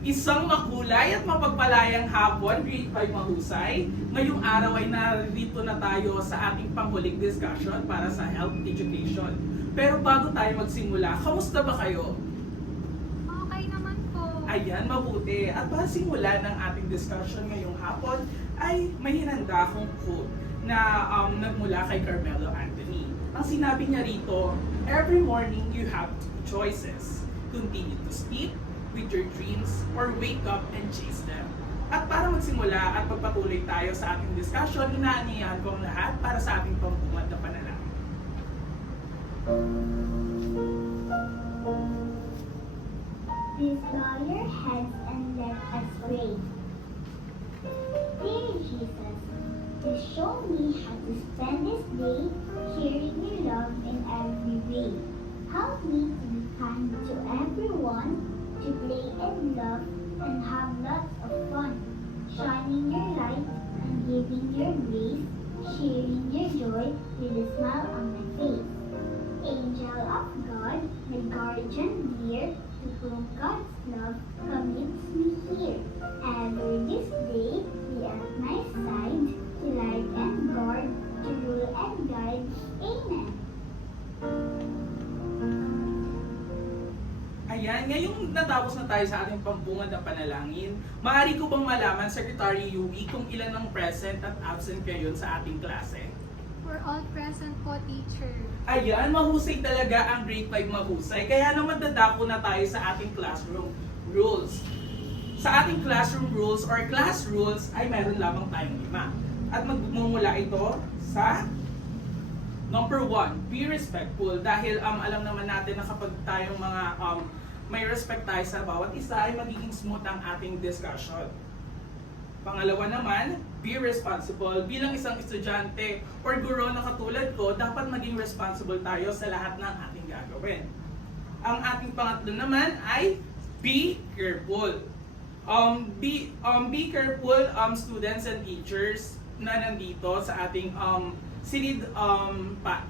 Isang makulay at mapagpalayang hapon, grade 5 mahusay. Ngayong araw ay narito na tayo sa ating panghuling discussion para sa health education. Pero bago tayo magsimula, kamusta ba kayo? Okay naman po. Ayan, mabuti. At para simula ng ating discussion ngayong hapon, ay may hinanda akong quote na nagmula kay Carmelo Anthony. Ang sinabi niya rito, every morning you have two choices. Continue to sleep with your dreams or wake up and chase them. At para magsimula at magpatuloy tayo sa ating discussion, inaanihan ko ang lahat para sa ating pambungad na panalangin. Please bow your heads and let us pray. Dear Jesus, please show me how to spend this day sharing your love in every way. Help me to be kind to everyone, to play and love and have lots of fun, shining your light and giving your grace, sharing your joy with a smile on my face. Angel of God, my guardian dear, to whom God's love commits me here. Ever this day be at my side, to light and guard, to rule and guide. Amen. Ayan, ngayong natapos na tayo sa ating pambungad na panalangin, maaari ko bang malaman, Secretary Yui, kung ilan ang present at absent ngayon sa ating klase? We're all present po, teacher. Ayan, mahusay talaga ang grade 5 mahusay. Kaya naman dadako na tayo sa ating classroom rules. Sa ating classroom rules or class rules ay meron lamang tayong 5. At magmumula ito sa number 1, be respectful. Dahil alam naman natin na kapag tayong mga may respect tayo sa bawat isa ay magiging smooth ang ating discussion. Pangalawa naman, be responsible. Bilang isang estudyante or guro na katulad ko, dapat maging responsible tayo sa lahat ng ating gagawin. Ang ating pangatlo naman ay be careful. Be careful, students and teachers na nandito sa ating silid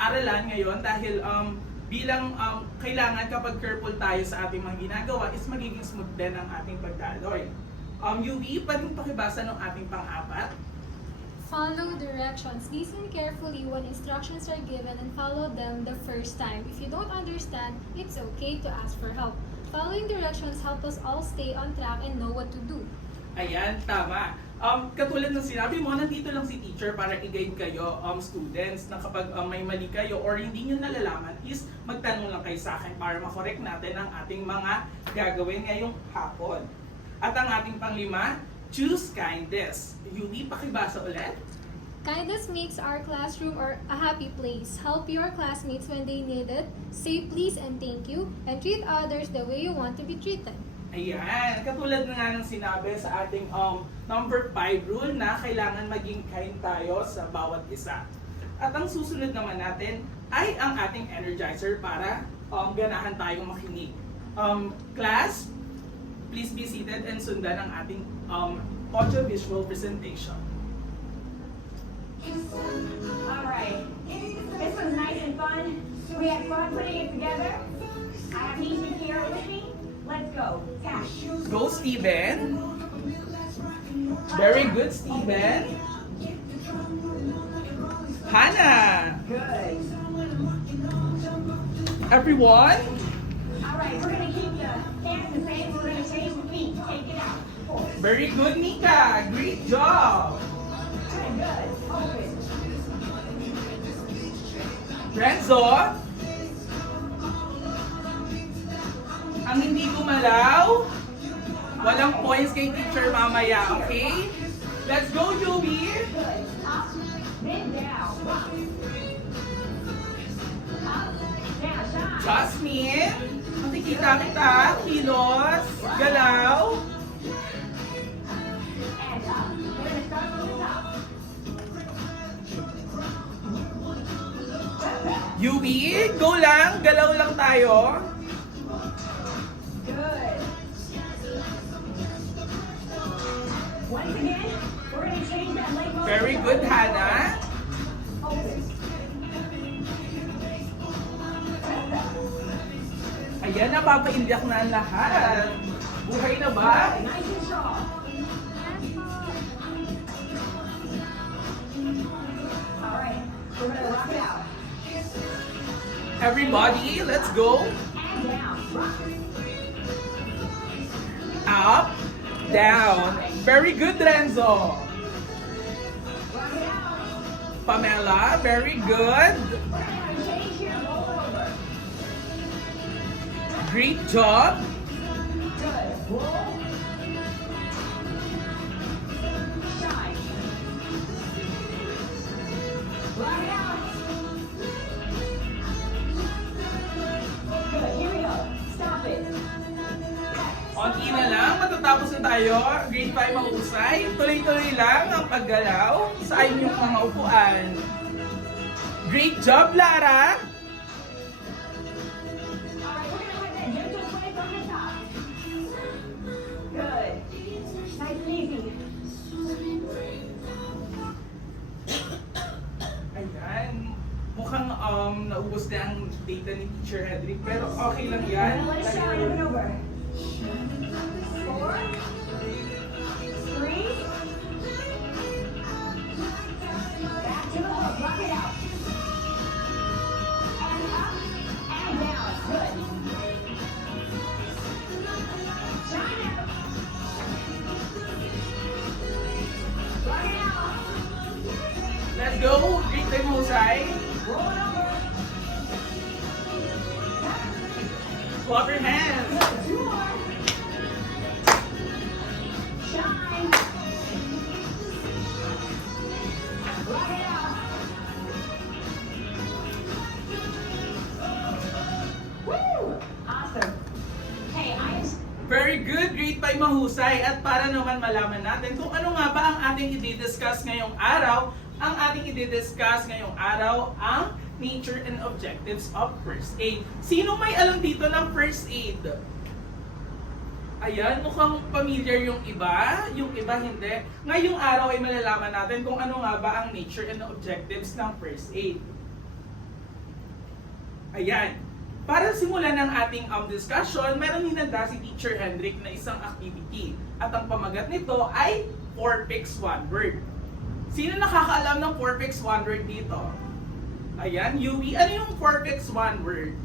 aralan ngayon dahil bilang kailangan kapag careful tayo sa ating mga ginagawa is magiging smooth din ang ating pagdaloy. Yui, pwedeng pakibasa ng ating pang-apat? Follow directions. Listen carefully when instructions are given and follow them the first time. If you don't understand, it's okay to ask for help. Following directions help us all stay on track and know what to do. Ayan, tama. Katulad ng sinabi mo, nandito lang si teacher para i-guide kayo, students, na kapag may mali kayo or hindi nyo nalalaman is magtanong lang kayo sa akin para makorek natin ang ating mga gagawin ngayong hapon. At ang ating panglima, choose kindness. Yui, pakibasa ulit. Kindness makes our classroom or a happy place. Help your classmates when they need it. Say please and thank you. And treat others the way you want to be treated. Ayan, katulad na nga ng sinabi sa ating number 5 rule na kailangan maging kind tayo sa bawat isa. At ang susunod naman natin ay ang ating energizer para ganahan tayong makinig. Class, please be seated and sundan ang ating audio-visual presentation. Alright, this was nice and fun. We had fun putting it together. I have Nisha here with me. Let's go. Cash. Go, Steven! Very good, Steven! Hannah! Good. Everyone? Alright, we're gonna keep the hands the same. We're gonna change the feet. Take it out. Very good, Nika! Great job! Good, good. Open. Renzo? Ang hindi gumalaw, walang points kay teacher mamaya, okay? Let's go, Yui! Good. Up. Then down. Up. Up. Now shine. Jasmine, makikita kita, kilos, galaw. And up. We're gonna start from the top. Yui, go lang, galaw lang tayo. Good. Once again, we're gonna change that leg motion. Very good, Hannah. Open. Ayan, napapa-Indiak na ang lahat. Buhay na ba? Nice and strong. All right, we're gonna rock it out. Everybody, let's go. And down. Rock. Up, down. Very good, Renzo. Rock it out. Pamela, very good. We're gonna have a change here. Roll it over. Great job. Good. Roll. Shine. Rock it out. Good. Here we go. Stop it. Onti na lang, matatapos na tayo. Grade 5 mahusay. Tuloy-tuloy lang ang paggalaw sa inyong mga upuan. Great job, Lara! All right, we're gonna let that gentle twist on the top. Good. Nice and easy. Ayan. Mukhang naubos na ang data ni Teacher Hedrick, pero okay lang yan. Now let it shine over and over. 4, 3. Back to the hook. Rock it out. And up and down. Good. Shine out. Rock it out. Let's go! Grade 5 mahusay. Roll it over. Clap your hands! Good. 2 more. Shine. Rock it out. Woo! Awesome. Hey, Very good, grade 5 mahusay. At para naman malaman natin kung ano nga ba ang ating i-discuss ngayong araw, ang nature and objectives of first aid. Sino may alam dito ng first aid? Ayan, mukhang familiar yung iba hindi. Ngayong araw ay malalaman natin kung ano nga ba ang nature and objectives ng first aid. Ayan. Para simulan ng ating discussion, meron hinanda si Teacher Hendrick na isang activity. At ang pamagat nito ay 4 picks 1 word. Sino nakakaalam ng 4 picks 1 word dito? Ayan, Yui, ano yung 4 picks 1 word?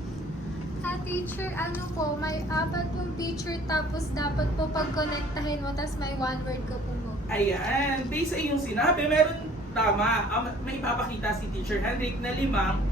Teacher, ano po, may 4 pong picture tapos dapat po pag-connectahin mo tapos may 1 word ka po mo. Ayan, based sa iyong sinabi, meron tama. May ipapakita si Teacher Hendrick na 5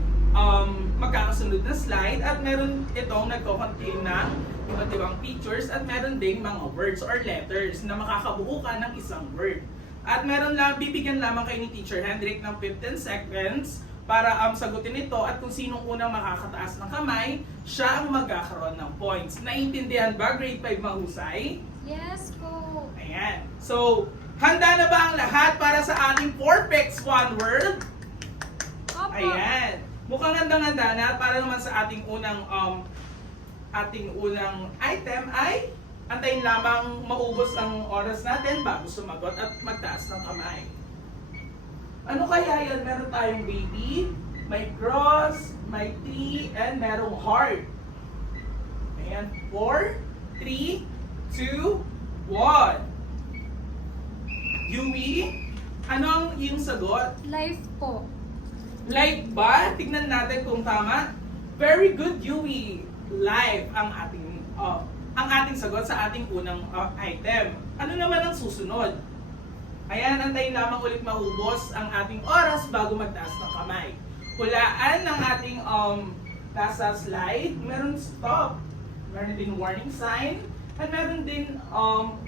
magkakasunod na slide at meron itong nagko-contain ng iba't ibang pictures at meron ding mga words or letters na makakabuo ka ng isang word. At meron lang, bibigyan lamang kayo ni Teacher Hendrick ng 15 seconds para sagutin ito at kung sinong unang makakataas ng kamay, siya ang magkakaroon ng points. Naintindihan ba, grade 5 mahusay? Yes po. Ayan. So, handa na ba ang lahat para sa ating 4 picks 1 word? Opo. Ayan. Mukhang handang-handa na para naman sa ating unang item ay antayin lamang maubos ang oras natin bago sumagot at magtaas ng kamay. Ano kaya yan? Meron tayong baby, may cross, may tree, and merong heart. Ayan. 4, 3, 2, 1. Yui, ano ang iyong sagot? Life po. Live ba? Tignan natin kung tama. Very good, Yui. Live ang ating sagot sa ating unang item. Ano naman ang susunod? Ayan, antayin lamang ulit maubos ang ating oras bago magtaas ng kamay. Hulaan ng ating nasa slide, meron stop, meron din warning sign, at meron din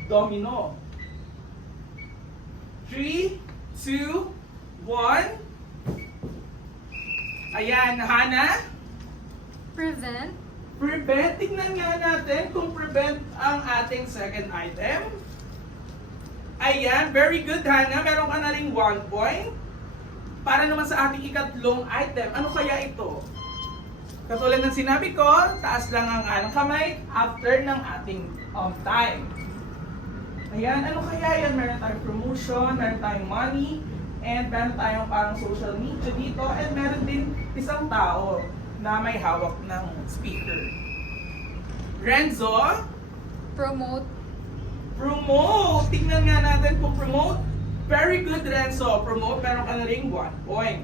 domino. 3, 2, 1. Ayan, Hana. Prevent. Prevent. Tingnan nga natin kung prevent ang ating second item. Ayan, very good, Hana. Meron ka na ring 1 point. Para naman sa ating ikatlong item, ano kaya ito? Katulad ng sinabi ko, taas lang ang anong kamay after ng ating time. Ayan, ano kaya yan? Meron tayong promotion, meron tayong money, and meron tayong parang social media dito, and meron din isang tao na may hawak ng speaker. Renzo, Promote. Promote! Tingnan nga natin kung promote. Very good, Renzo. Promote, meron ka na rin 1 point.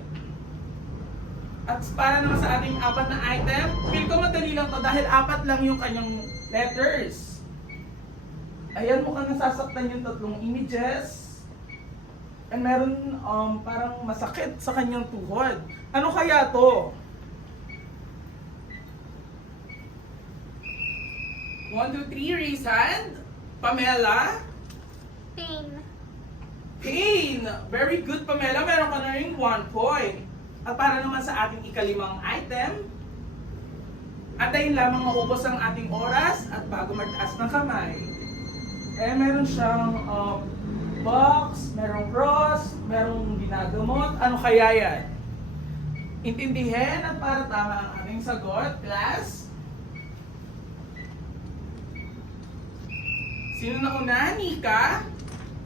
At para naman sa ating 4 na item, feel ko madali lang to dahil 4 lang yung kanyang letters. Ayan, mukhang nasasaktan yung 3 images. And meron parang masakit sa kanyang tuhod. Ano kaya to? 1, 2, 3, raise hand. Pamela? Pain. Pain! Very good, Pamela. Meron ka na rin 1 point. At para naman sa ating ika-5 item, antayin lamang maubos ang ating oras at bago magtaas ng kamay. Meron siyang box, merong cross, merong ginagamot. Ano kaya yan? Intindihin at para tama ang ating sagot, class. Sino na una? Nika?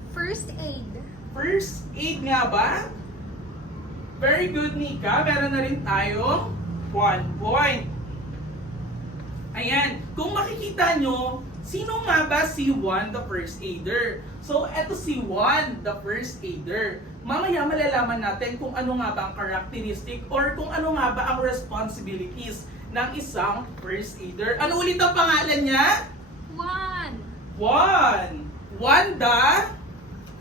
First aid. First aid nga ba? Very good, Nika. Meron na rin tayong 1 point. Ayan. Kung makikita nyo, sino nga ba si Juan the first aider? So, eto si Juan the first aider. Mamaya malalaman natin kung ano nga ba ang characteristic or kung ano nga ba ang responsibilities ng isang first aider. Ano ulit ang pangalan niya? One. Juan the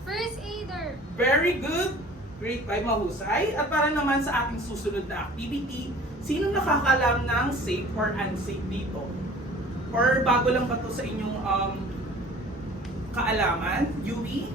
First aider. very good. Grade 5 mahusay. At para naman sa ating susunod na activity, sino nakakalam ng safe or unsafe dito? Or bago lang ba to sa inyong kaalaman? Yui?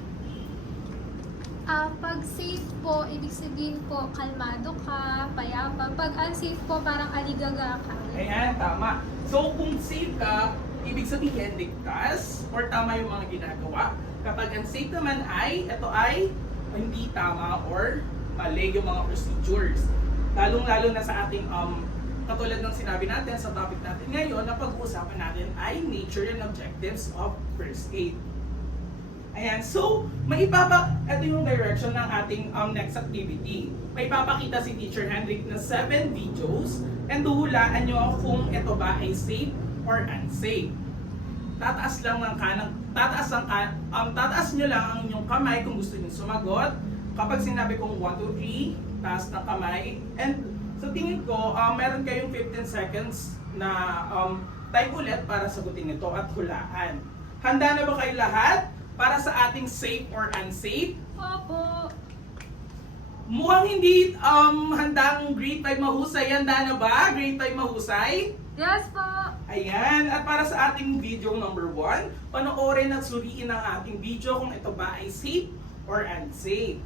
Pag safe po, ibig sabihin po, kalmado ka, payapa. Pag unsafe po, parang aligaga ka. Ayan, tama. So kung safe ka, ibig sabihin ligtas or tama yung mga ginagawa. Kapag unsafe naman ay, ito ay hindi tama or mali yung mga procedures. Lalong-lalo na sa ating katulad ng sinabi natin sa topic natin ngayon na pag-uusapan natin ay nature and objectives of first aid. Ayan, so ito yung direction ng ating next activity. May papakita si Teacher Hendrik na 7 videos and duhulaan nyo kung ito ba ay safe or unsafe. Tataas nyo lang ang inyong kamay kung gusto niyo sumagot. Kapag sinabi kong 1, 2, 3, taas ng kamay. And sa tingin ko, meron kayong 15 seconds na time ulit para sagutin ito at hulaan. Handa na ba kayo lahat para sa ating safe or unsafe? Opo. Mukhang hindi handang grade 5 mahusay. Handa na ba? Grade 5 mahusay? Yes po. Ayan, at para sa ating video number 1, panoorin at suriin ang ating video kung ito ba ay safe or unsafe.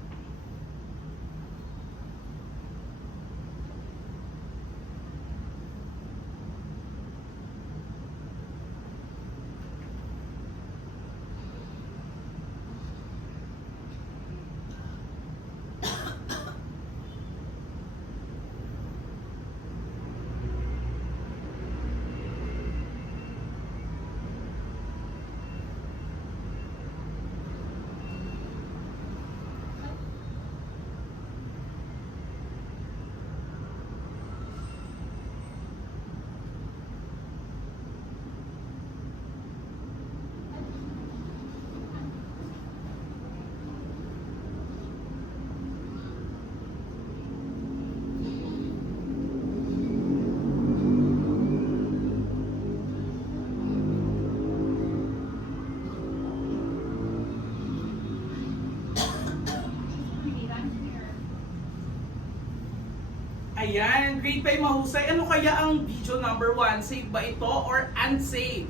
Ayan, grade 5 mahusay. Ano kaya ang video number 1? Safe ba ito or unsafe?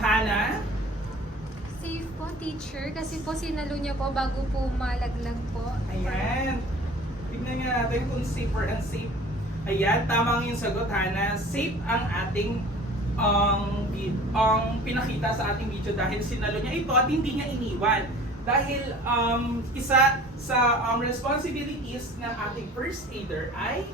Hana? Safe po, teacher. Kasi po sinalo niya po bago po malaglag po. Ayan. Tignan nga natin kung safe or unsafe. Ayan, tama yung sagot, Hana. Safe ang ating pinakita sa ating video dahil sinalo niya ito at hindi niya iniwan. Dahil isa sa responsibilities ng ating first aider ay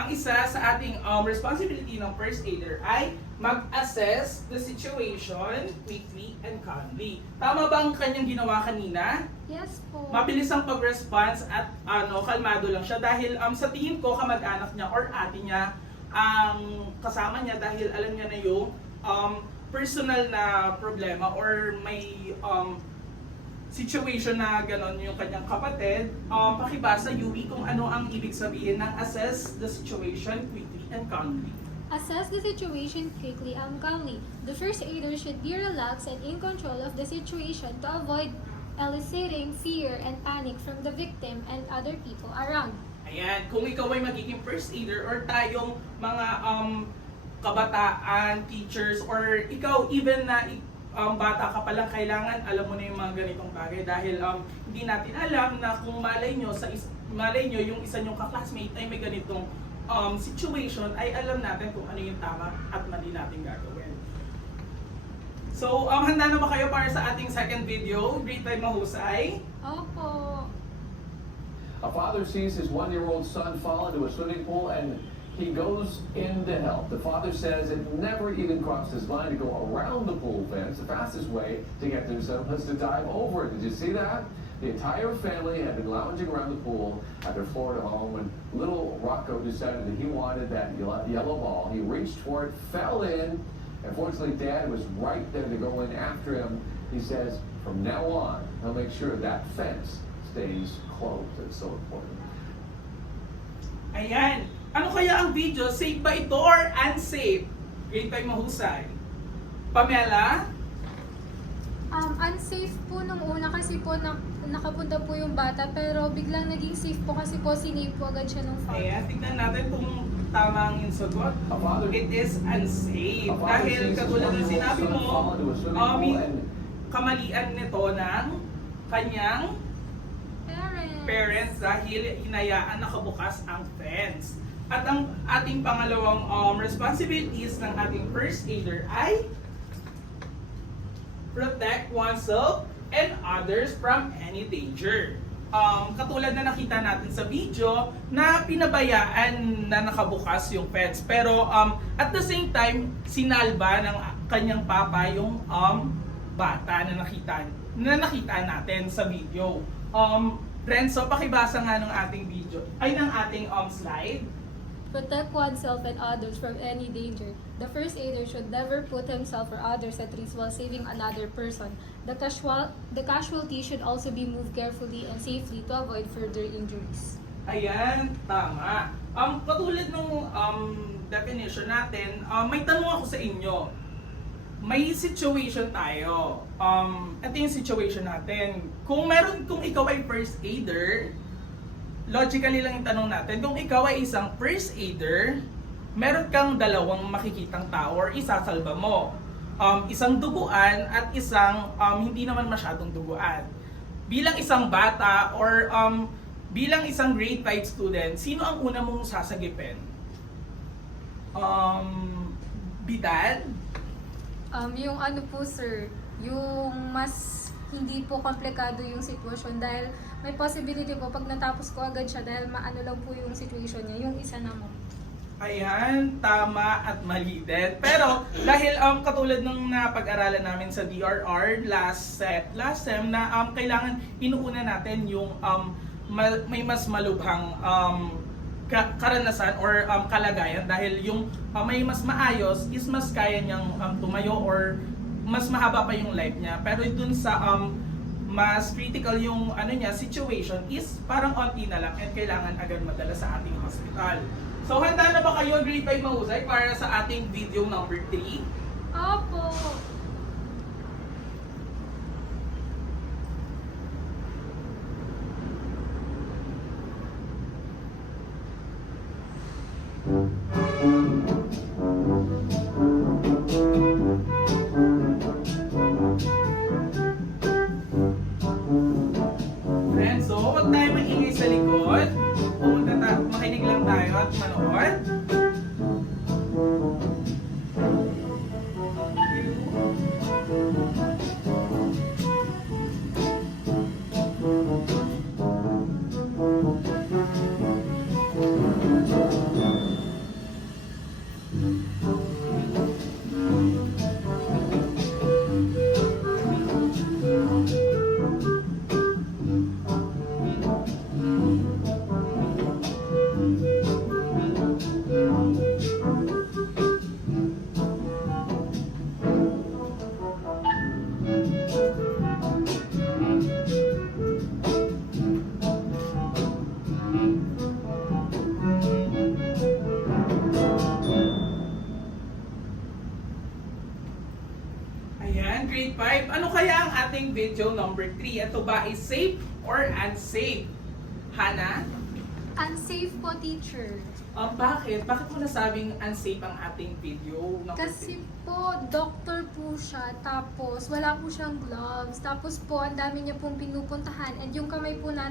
ang isa sa ating responsibility ng first aider ay mag-assess the situation quickly and calmly. Tama ba ang kanyang ginawa kanina? Yes po. Mabilis ang pag-response at kalmado lang siya dahil sa tingin ko kamag-anak niya or ate niya ang kasama niya dahil alam niya na yung personal na problema or may situation na gano'n yung kanyang kapatid. Pakibasa, Yui, kung ano ang ibig sabihin ng assess the situation quickly and calmly. Assess the situation quickly and calmly. The first aider should be relaxed and in control of the situation to avoid eliciting fear and panic from the victim and other people around. Ayan, kung ikaw ay magiging first aider or tayong mga kabataan, teachers, or ikaw even na bata ka pa lang, kailangan alam mo na yung mga ganitong bagay dahil hindi natin alam na kung malay nyo yung isa nyong kaklasmate ay may ganitong situation, ay alam natin kung ano yung tama at mali natin gagawin. So, handa na ba kayo para sa ating second video? Great time mahusay. Opo. A father sees his 1-year-old son fall into a swimming pool and he goes in to help. The father says it never even crossed his mind to go around the pool fence. The fastest way to get to his son was to dive over it. Did you see that? The entire family had been lounging around the pool at their Florida home when little Rocco decided that he wanted that yellow ball. He reached for it, fell in. Unfortunately, Dad was right there to go in after him. He says from now on, he'll make sure that fence stays closed. It's so important. Ayan. Ano kaya ang video? Safe ba ito or unsafe? Great time mahusay. Pamela? Unsafe po nung una kasi po nakapunta po yung bata pero biglang naging safe po kasi po sinave po agad siya nung father. Ayan, tignan natin kung tama ang yung sagot. A father It is unsafe. A father Dahil sees his katulad ng 1-year-old sinabi son mo, fall into a swimming pool may and kamalian nito ng kanyang parents dahil hinayaan nakabukas ang fence. At ang ating pangalawang responsibilities ng ating first aider ay protect oneself and others from any danger. Katulad na nakita natin sa video na pinabayaan na nakabukas yung fence. Pero at the same time, sinalba ng kanyang papa yung bata na nakita natin sa video. Renzo, pakibasa nga ng ating video, ay ng ating slide. Protect oneself and others from any danger. The first aider should never put himself or others at risk while saving another person. The casualty should also be moved carefully and safely to avoid further injuries. Ayan, tama. Katulad nung definition natin, may tanong ako sa inyo. May situation tayo. Ito yung situation natin. Kung ikaw ay first aider, logically lang yung tanong natin, kung ikaw ay isang first aider, meron kang dalawang makikitang tao or isasalba mo. Isang duguan at isang hindi naman masyadong duguan. Bilang isang bata or bilang isang grade 5 student, sino ang una mong sasagipin? Bidad? Yung ano po sir, yung mas hindi po komplikado yung sitwasyon dahil may possibility po pag natapos ko agad siya dahil maano lang po yung situation niya, yung isa naman. Ayan, tama at mali din. Pero dahil katulad ng napag-aralan namin sa DRR last sem na kailangan inuuna natin yung may mas malubhang karanasan or kalagayan dahil yung may mas maayos is mas kaya niyang tumayo or mas mahaba pa yung life niya. Pero dun sa mas critical yung situation is parang onti na lang and kailangan agad madala sa ating hospital. So handa na ba kayo, grade 5 mahusay, para sa ating video number 3? Opo! Friends, so huwag tayo maingay sa likod. Makinig lang tayo at manood. Ayan, grade 5. Ano kaya ang ating video number 3? Ito ba is safe or unsafe? Hana? Unsafe po, teacher. Bakit? Bakit mo nasabing unsafe ang ating video number 3? Kasi po, doctor po siya, tapos wala po siyang gloves, tapos po, ang dami niya pong pinupuntahan, and yung kamay po natin